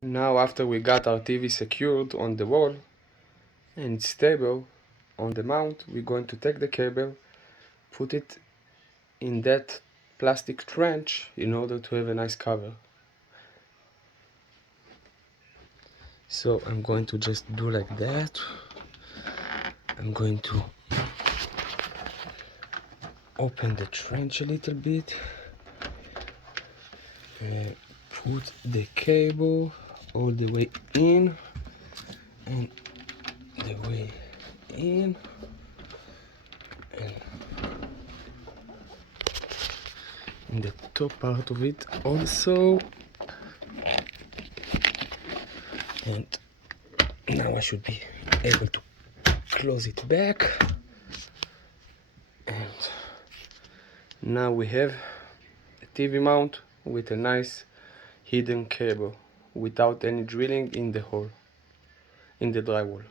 Now, after we got our TV secured on the wall and it's stable on the mount, we're going to take the cable, put it in that plastic trench in order to have a nice cover. So I'm going to just do like that. I'm going to open the trench a little bit, put the cable all the way in and the way in, and in the top part of it also. And now I should be able to close it back. And now we have a TV mount with a nice hidden cable without any drilling in the hole, in the drywall.